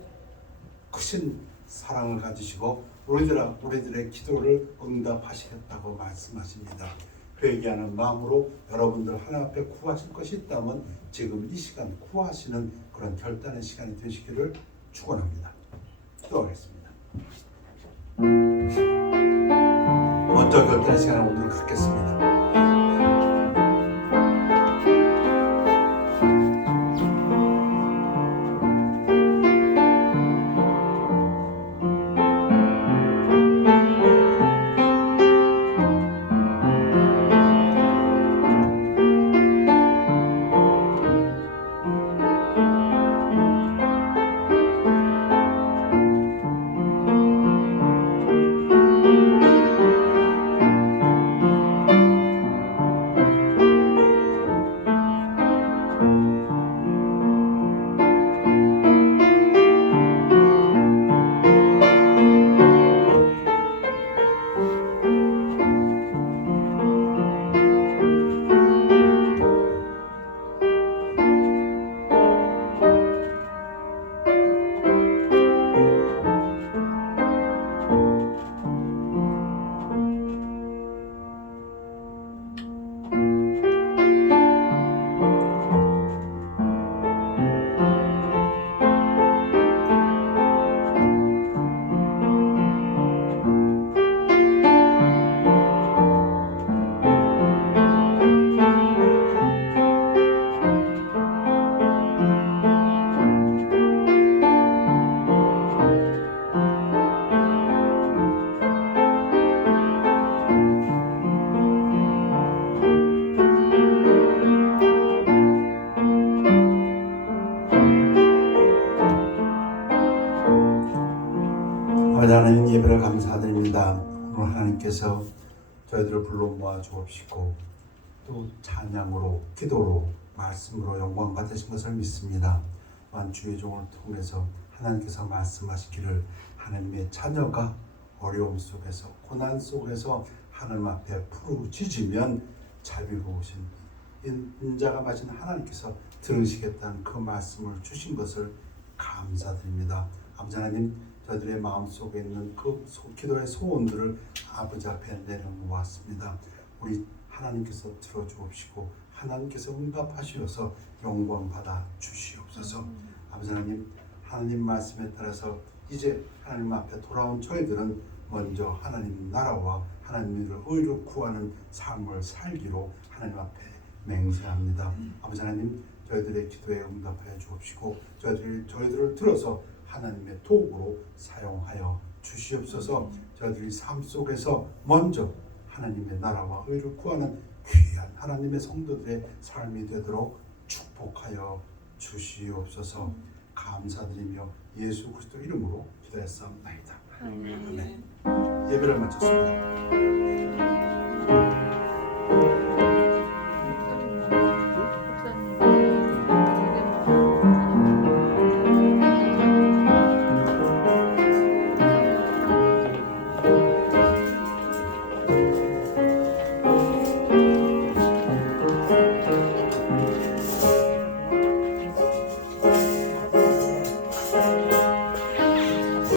크신 사랑을 가지시고 우리들의 기도를 응답하시겠다고 말씀하십니다. 회개하는 마음으로 여러분들 하나님 앞에 구하실 것이 있다면 지금 이 시간 구하시는 그런 결단의 시간이 되시기를 축원합니다. 기도하겠습니다. 먼저 결단의 시간을 오늘 갖겠습니다. 아버지 하나님 예배를 감사드립니다. 오늘 하나님께서 저희들을 불러 모아 주옵시고 또 찬양으로 기도로 말씀으로 영광 받으신 것을 믿습니다. 또한 주의 종을 통해서 하나님께서 말씀하시기를 하나님의 자녀가 어려움 속에서 고난 속에서 하나님 앞에 부르짖으면 자비로우신 인자가 마신 하나님께서 들으시겠다는 그 말씀을 주신 것을 감사드립니다. 아버지 하나님 저희들의 마음속에 있는 그 기도의 소원들을 아버지 앞에 내려놓았습니다. 우리 하나님께서 들어주옵시고 하나님께서 응답하시어서 영광 받아 주시옵소서. 아버지 하나님, 하나님 말씀에 따라서 이제 하나님 앞에 돌아온 저희들은 먼저 하나님 나라와 하나님의 의를 구하는 삶을 살기로 하나님 앞에 맹세합니다. 아버지 하나님, 저희들의 기도에 응답하여 주옵시고 저희들을 들어서 하나님의 도구로 사용하여 주시옵소서. 저희들이 삶 속에서 먼저 하나님의 나라와 의를 구하는 귀한 하나님의 성도들의 삶이 되도록 축복하여 주시옵소서. 감사드리며 예수 그리스도 이름으로 기도했사옵나이다. 아멘. 예배를 마쳤습니다.